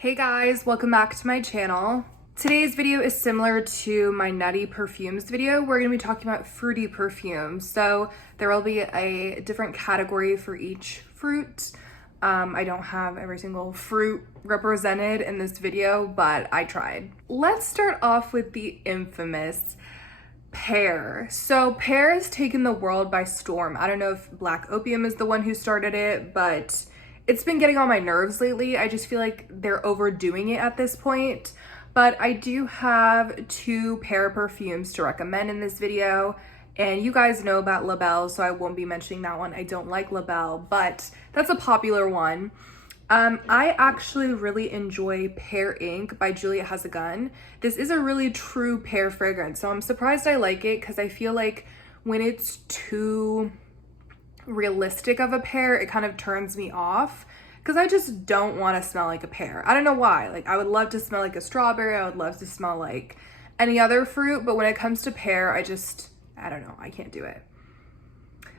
Hey guys, welcome back to my channel. Today's video is similar to my nutty perfumes video. We're gonna be talking about fruity perfumes. So there will be a different category for each fruit. I don't have every single fruit represented in this video, but I tried. Let's start off with the infamous pear. So pear has taken the world by storm. I don't know if Black Opium is the one who started it, but it's been getting on my nerves lately. I just feel like they're overdoing it at this point. But I do have two pear perfumes to recommend in this video. And you guys know about La Belle, so I won't be mentioning that one. I don't like La Belle, but that's a popular one. I actually really enjoy Pear Ink by Juliette Has a Gun. This is a really true pear fragrance, so I'm surprised I like it because I feel like when it's too realistic of a pear, it kind of turns me off because I just don't want to smell like a pear. I don't know why. Like, I would love to smell like a strawberry. I would love to smell like any other fruit, but when it comes to pear, I don't know. I can't do it.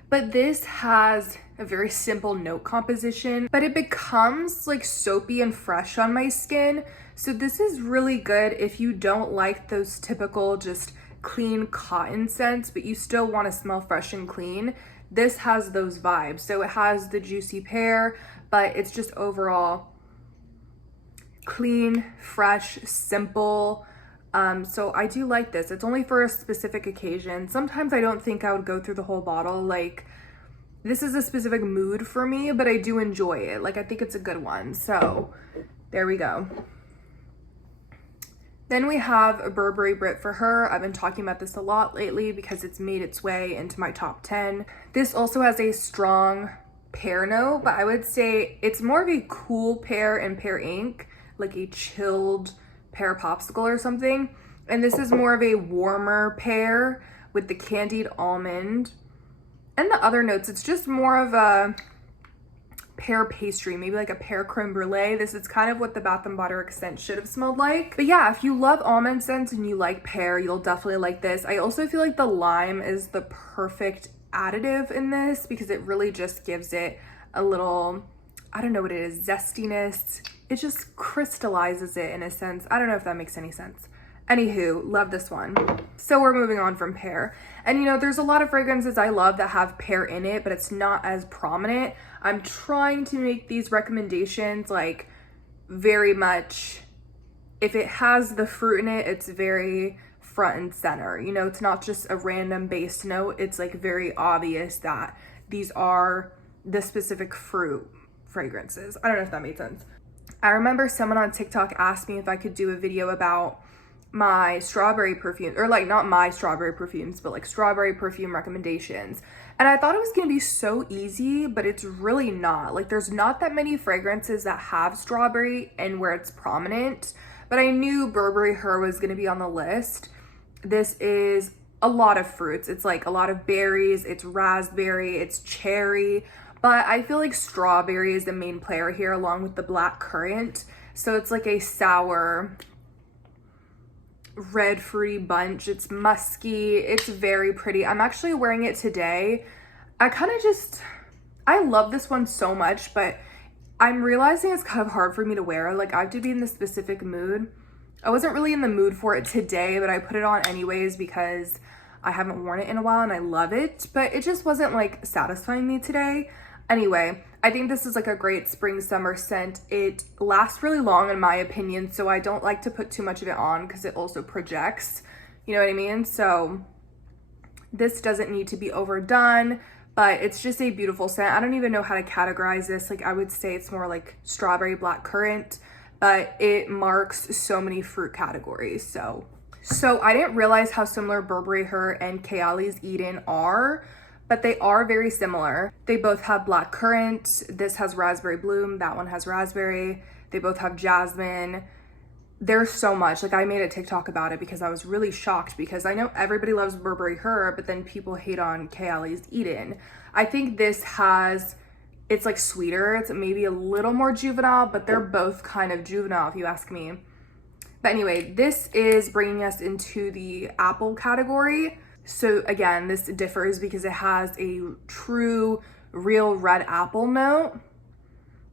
But this has a very simple note composition, but it becomes like soapy and fresh on my skin. So this is really good if you don't like those typical just clean cotton scents, but you still want to smell fresh and clean. This has those vibes. So it has the juicy pear, but it's just overall clean, fresh, simple. So I do like this. It's only for a specific occasion. Sometimes I don't think I would go through the whole bottle. Like, this is a specific mood for me, but I do enjoy it. Like, I think it's a good one. So there we go. Then we have a Burberry Brit for Her. I've been talking about this a lot lately because it's made its way into my top 10. This also has a strong pear note, but I would say it's more of a cool pear and Pear Ink, like a chilled pear popsicle or something. And this is more of a warmer pear with the candied almond. And the other notes, it's just more of a pear pastry, maybe like a pear creme brulee. This is kind of what the Bath & Body Works scent should have smelled like. But yeah, if you love almond scents and you like pear, you'll definitely like this. I also feel like the lime is the perfect additive in this because it really just gives it a little, I don't know what it is, zestiness. It just crystallizes it in a sense. I don't know if that makes any sense. Anywho, love this one. So we're moving on from pear. And you know, there's a lot of fragrances I love that have pear in it, but it's not as prominent. I'm trying to make these recommendations like very much, if it has the fruit in it, it's very front and center. You know, it's not just a random base note. It's like very obvious that these are the specific fruit fragrances. I don't know if that made sense. I remember someone on TikTok asked me if I could do a video about my strawberry perfume, or like not my strawberry perfumes, but like strawberry perfume recommendations. And I thought it was gonna be so easy, but it's really not. Like, there's not that many fragrances that have strawberry and where it's prominent, but I knew Burberry Her was gonna be on the list. This is a lot of fruits. It's like a lot of berries, it's raspberry, it's cherry, but I feel like strawberry is the main player here along with the black currant. So it's like a sour, red fruity bunch. It's musky. It's very pretty. I'm actually wearing it today. I love this one so much, but I'm realizing it's kind of hard for me to wear. Like, I have to be in the specific mood. I wasn't really in the mood for it today, but I put it on anyways because I haven't worn it in a while and I love it, but it just wasn't like satisfying me today. Anyway, I think this is like a great spring summer scent. It lasts really long in my opinion, so I don't like to put too much of it on because it also projects, you know what I mean? So this doesn't need to be overdone, but it's just a beautiful scent. I don't even know how to categorize this. Like, I would say it's more like strawberry black currant, but it marks so many fruit categories. So I didn't realize how similar Burberry Her and Kayali's Eden are, but they are very similar. They both have black currant. This has raspberry bloom. That one has raspberry. They both have jasmine. There's so much. Like, I made a TikTok about it because I was really shocked because I know everybody loves Burberry Her, but then people hate on Kayali's Eden. I think this it's like sweeter. It's maybe a little more juvenile, but they're both kind of juvenile if you ask me. But anyway, this is bringing us into the apple category. So again, this differs because it has a true, real red apple note,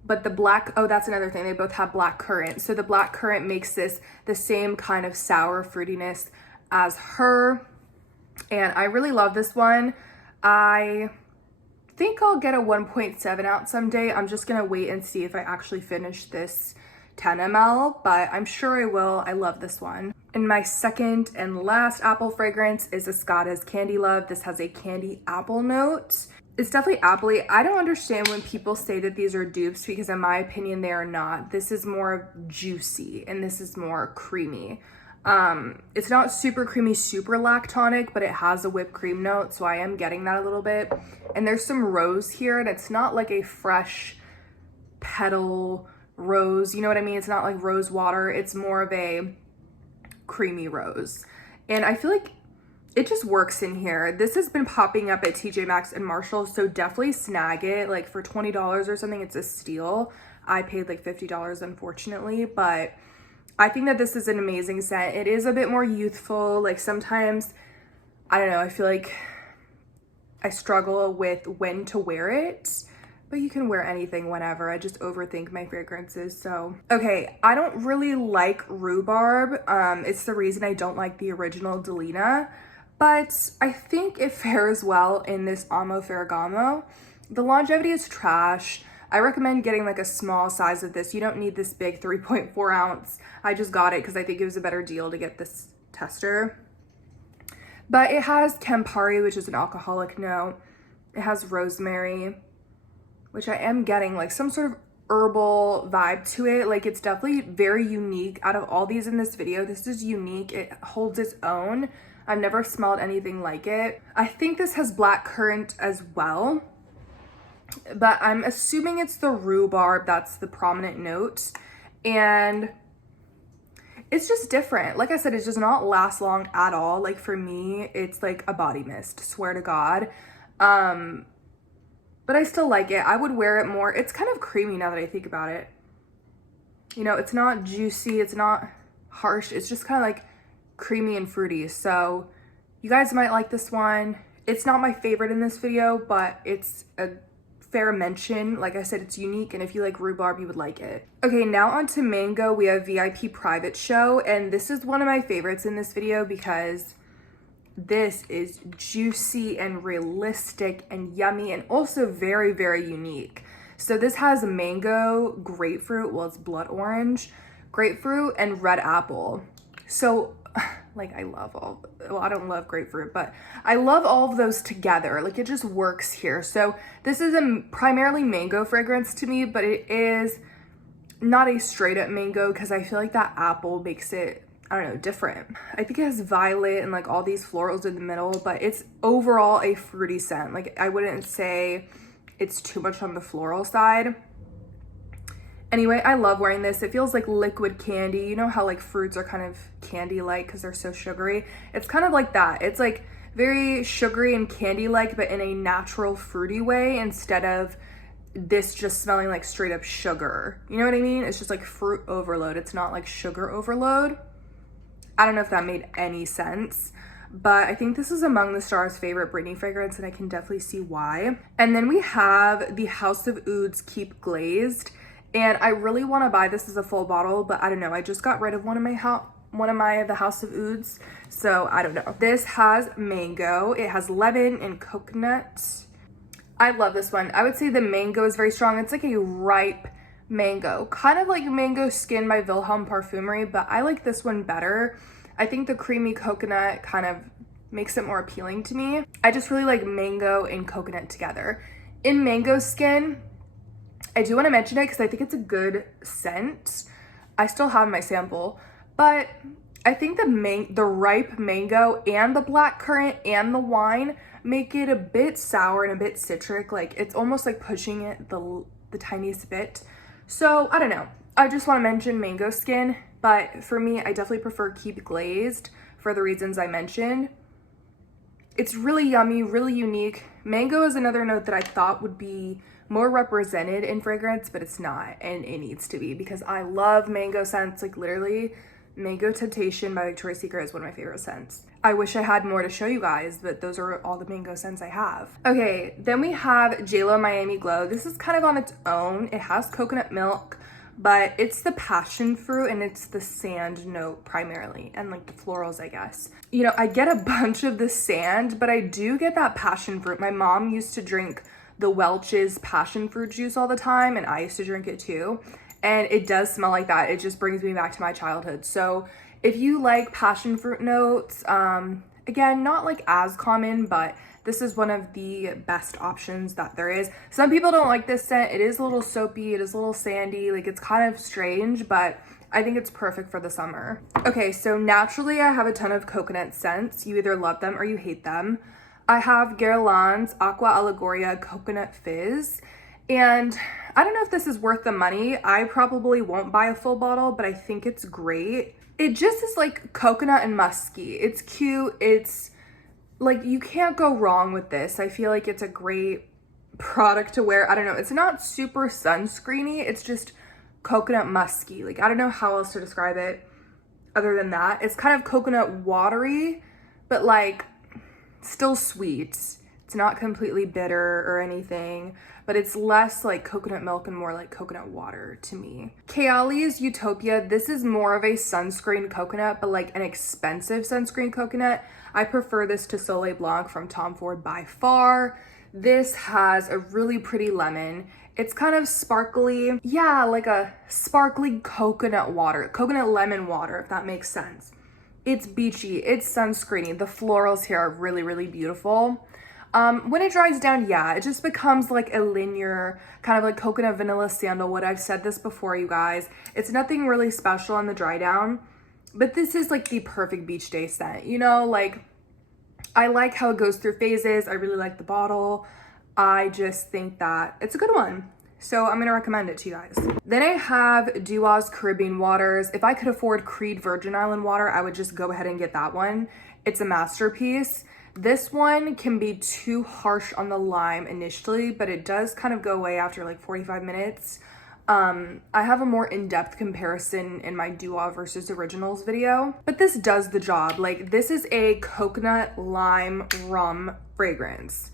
But the black, oh, that's another thing. They both have black currant. So the black currant makes this the same kind of sour fruitiness as her. And I really love this one. I think I'll get a 1.7 out someday. I'm just gonna wait and see if I actually finish this 10 ml, but I'm sure I will. I love this one. And my second and last apple fragrance is Escada's Candy Love. This has a candy apple note. It's definitely appley. I don't understand when people say that these are dupes because in my opinion, they are not. This is more juicy and this is more creamy. It's not super creamy, super lactonic, but it has a whipped cream note, so I am getting that a little bit. And there's some rose here, and it's not like a fresh petal rose, you know what I mean? It's not like rose water, it's more of a creamy rose. And I feel like it just works in here. This has been popping up at TJ Maxx and Marshalls, so definitely snag it. Like for $20 or something, it's a steal. I paid like $50 unfortunately, but I think that this is an amazing scent. It is a bit more youthful. Like sometimes, I don't know, I feel like I struggle with when to wear it, but you can wear anything whenever. I just overthink my fragrances, so. Okay, I don't really like rhubarb. It's the reason I don't like the original Delina, but I think it fares well in this Amo Ferragamo. The longevity is trash. I recommend getting like a small size of this. You don't need this big 3.4 ounce. I just got it because I think it was a better deal to get this tester. But it has Campari, which is an alcoholic note. It has rosemary, which I am getting like some sort of herbal vibe to it. Like it's definitely very unique. Out of all these in this video, this is unique. It holds its own. I've never smelled anything like it. I think this has black currant as well, but I'm assuming it's the rhubarb that's the prominent note. And it's just different. Like I said, it does not last long at all. Like for me, it's like a body mist, swear to God. But I still like it. I would wear it more. It's kind of creamy now that I think about it. You know, it's not juicy, it's not harsh. It's just kind of like creamy and fruity. So you guys might like this one. It's not my favorite in this video, but it's a fair mention. Like I said, it's unique, and if you like rhubarb, you would like it. Okay, now on to mango. We have VIP Private Show, and this is one of my favorites in this video because this is juicy and realistic and yummy and also very, very unique. So this has mango, grapefruit, well, it's blood orange, grapefruit, and red apple. So like I love all, well, I don't love grapefruit, but I love all of those together. Like it just works here. So this is a primarily mango fragrance to me, but it is not a straight up mango because I feel like that apple makes it, I don't know, different. I think it has violet and like all these florals in the middle, but it's overall a fruity scent. Like I wouldn't say it's too much on the floral side. Anyway, I love wearing this. It feels like liquid candy. You know how like fruits are kind of candy-like because they're so sugary? It's kind of like that. It's like very sugary and candy-like, but in a natural fruity way instead of this just smelling like straight up sugar. You know what I mean? It's just like fruit overload. It's not like sugar overload. I don't know if that made any sense, but I think this is among the Star's favorite Britney fragrance, and I can definitely see why. And then we have the House of Ouds Keep Glazed. And I really want to buy this as a full bottle, but I don't know. I just got rid of one of the House of Ouds, so I don't know. This has mango. It has lemon and coconut. I love this one. I would say the mango is very strong. It's like a ripe mango, kind of like Mango Skin by Wilhelm Parfumerie, but I like this one better. I think the creamy coconut kind of makes it more appealing to me. I just really like mango and coconut together. In Mango Skin, I do want to mention it because I think it's a good scent. I still have my sample, but I think the ripe mango and the black currant and the wine make it a bit sour and a bit citric. Like it's almost like pushing it the tiniest bit. So I don't know. I just want to mention Mango Skin, but for me, I definitely prefer Keep Glazed for the reasons I mentioned. It's really yummy, really unique. Mango is another note that I thought would be more represented in fragrance, but it's not, and it needs to be because I love mango scents. Like literally, Mango Temptation by Victoria's Secret is one of my favorite scents. I wish I had more to show you guys, but those are all the mango scents I have. Okay, then we have JLo Miami Glow. This is kind of on its own. It has coconut milk, but it's the passion fruit and it's the sand note primarily, and like the florals, I guess. You know, I get a bunch of the sand, but I do get that passion fruit. My mom used to drink the Welch's passion fruit juice all the time, and I used to drink it too. And it does smell like that. It just brings me back to my childhood. So if you like passion fruit notes, again, not like as common, but this is one of the best options that there is. Some people don't like this scent. It is a little soapy, it is a little sandy, like it's kind of strange, but I think it's perfect for the summer. Okay, so naturally I have a ton of coconut scents. You either love them or you hate them. I have Guerlain's Aqua Allegoria Coconut Fizz, and I don't know if this is worth the money. I probably won't buy a full bottle, but I think it's great. It just is like coconut and musky. It's cute. It's like, you can't go wrong with this. I feel like it's a great product to wear. I don't know. It's not super sunscreeny. It's just coconut musky. Like, I don't know how else to describe it other than that. It's kind of coconut watery, but like still sweet. It's not completely bitter or anything, but it's less like coconut milk and more like coconut water to me. Kayali's Utopia. This is more of a sunscreen coconut, but like an expensive sunscreen coconut. I prefer this to Soleil Blanc from Tom Ford by far. This has a really pretty lemon. It's kind of sparkly. Yeah, like a sparkly coconut water, coconut lemon water, if that makes sense. It's beachy, it's sunscreeny. The florals here are really, really beautiful. When it dries down, yeah, it just becomes like a linear, kind of like coconut vanilla sandalwood. I've said this before, you guys. It's nothing really special on the dry down, but this is like the perfect beach day scent. You know, like, I like how it goes through phases. I really like the bottle. I just think that it's a good one. So I'm gonna recommend it to you guys. Then I have Duo's Caribbean Waters. If I could afford Creed Virgin Island water, I would just go ahead and get that one. It's a masterpiece. This one can be too harsh on the lime initially, but it does kind of go away after like 45 minutes. I have a more in-depth comparison in my Duo versus Originals video, but this does the job. Like, this is a coconut lime rum fragrance,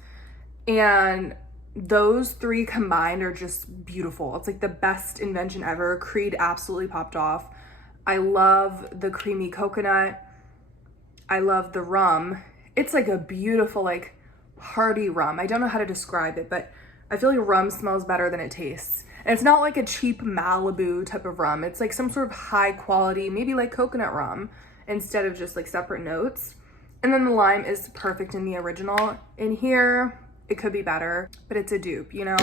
and those three combined are just beautiful. It's like the best invention ever. Creed absolutely popped off. I love the creamy coconut. I love the rum. It's like a beautiful, like, hearty rum. I don't know how to describe it, but I feel like rum smells better than it tastes. And it's not like a cheap Malibu type of rum. It's like some sort of high quality, maybe like coconut rum, instead of just like separate notes. And then the lime is perfect in the original. In here, it could be better, but it's a dupe, you know?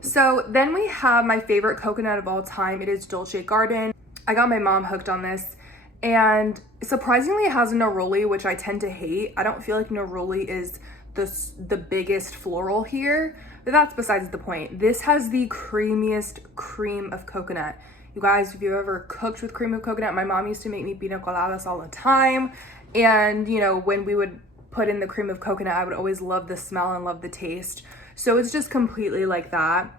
So then we have my favorite coconut of all time. It is Dolce Garden. I got my mom hooked on this, and surprisingly it has a neroli, which I tend to hate. I don't feel like neroli is the biggest floral here, but that's besides the point. This has the creamiest cream of coconut. You guys, if you've ever cooked with cream of coconut, my mom used to make me pina coladas all the time. And you know, when we would put in the cream of coconut, I would always love the smell and love the taste. So it's just completely like that.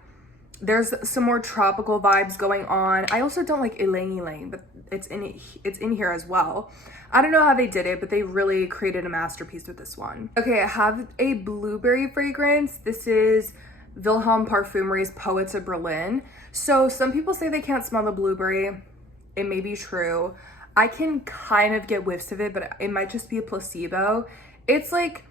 There's some more tropical vibes going on. I also don't like ylang ylang, but it's in here as well. I don't know how they did it, but they really created a masterpiece with this one. Okay, I have a blueberry fragrance. This is Wilhelm Parfumerie's Poets of Berlin. So some people say they can't smell the blueberry. It may be true. I can kind of get whiffs of it, but it might just be a placebo. It's like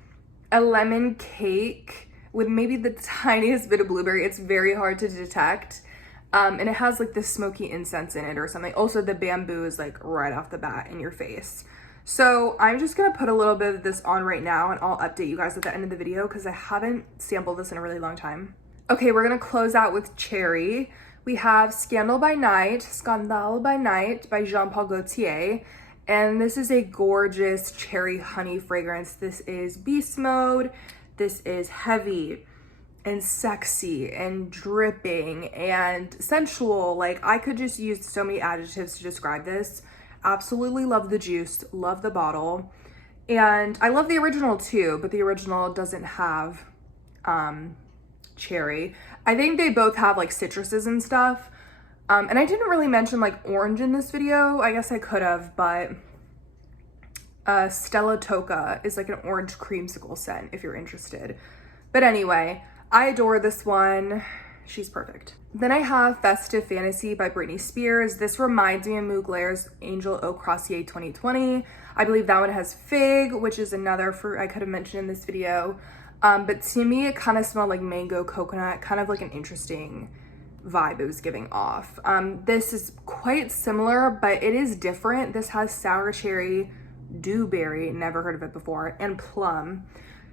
a lemon cake with maybe the tiniest bit of blueberry. It's very hard to detect. And it has like this smoky incense in it or something. Also, the bamboo is like right off the bat in your face. So I'm just gonna put a little bit of this on right now, and I'll update you guys at the end of the video because I haven't sampled this in a really long time. Okay, we're gonna close out with cherry. We have Scandal by Night by Jean-Paul Gaultier. And this is a gorgeous cherry honey fragrance. This is beast mode. This is heavy and sexy and dripping and sensual. Like, I could just use so many adjectives to describe this. Absolutely love the juice, love the bottle. And I love the original too, but the original doesn't have cherry. I think they both have like citruses and stuff. And I didn't really mention like orange in this video. I guess I could have, but Stella Toca is like an orange creamsicle scent if you're interested. But anyway, I adore this one. She's perfect. Then I have Festive Fantasy by Britney Spears. This reminds me of Mugler's Angel Eau Croisier 2020. I believe that one has fig, which is another fruit I could have mentioned in this video. But to me, it kind of smelled like mango coconut, kind of like an interesting vibe it was giving off. This is quite similar, but it is different. This has sour cherry, dewberry, never heard of it before, and plum.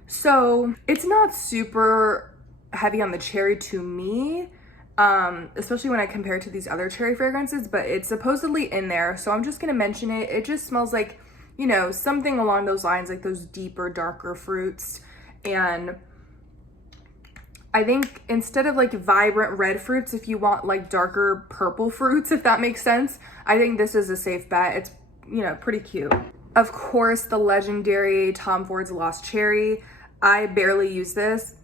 So it's not super heavy on the cherry to me, especially when I compare it to these other cherry fragrances, but it's supposedly in there, so I'm just gonna mention it. It just smells like, you know, something along those lines, like those deeper, darker fruits. And I think instead of like vibrant red fruits, if you want like darker purple fruits, if that makes sense, I think this is a safe bet. It's, you know, pretty cute. Of course, the legendary Tom Ford's Lost Cherry. I barely use this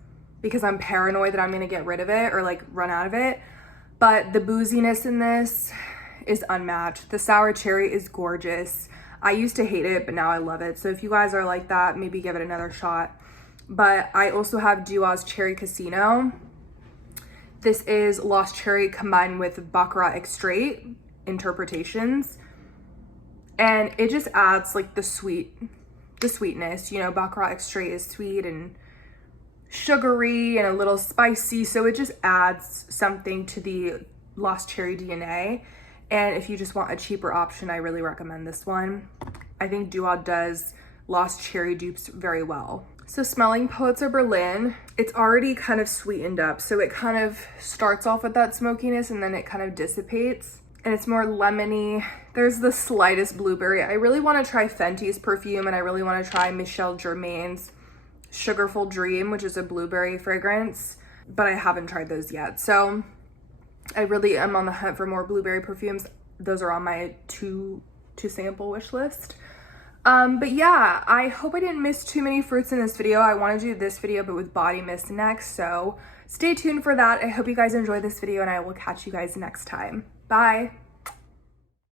because I'm paranoid that I'm gonna get rid of it or like run out of it. But the booziness in this is unmatched. The sour cherry is gorgeous. I used to hate it, but now I love it. So if you guys are like that, maybe give it another shot. But I also have Duo's Cherry Casino. This is Lost Cherry combined with Baccarat Extrait interpretations. And it just adds like the sweetness, you know, Baccarat Extrait is sweet and sugary and a little spicy. So it just adds something to the Lost Cherry DNA. And if you just want a cheaper option, I really recommend this one. I think Duo does Lost Cherry dupes very well. So Smelling Poets of Berlin, it's already kind of sweetened up. So it kind of starts off with that smokiness and then it kind of dissipates. And it's more lemony. There's the slightest blueberry. I really want to try Fenty's perfume, and I really want to try Michel Germain's Sugarful Dream, which is a blueberry fragrance, but I haven't tried those yet. So I really am on the hunt for more blueberry perfumes. Those are on my to sample wish list. But yeah, I hope I didn't miss too many fruits in this video. I want to do this video, but with body mist next. So stay tuned for that. I hope you guys enjoyed this video, and I will catch you guys next time. Bye.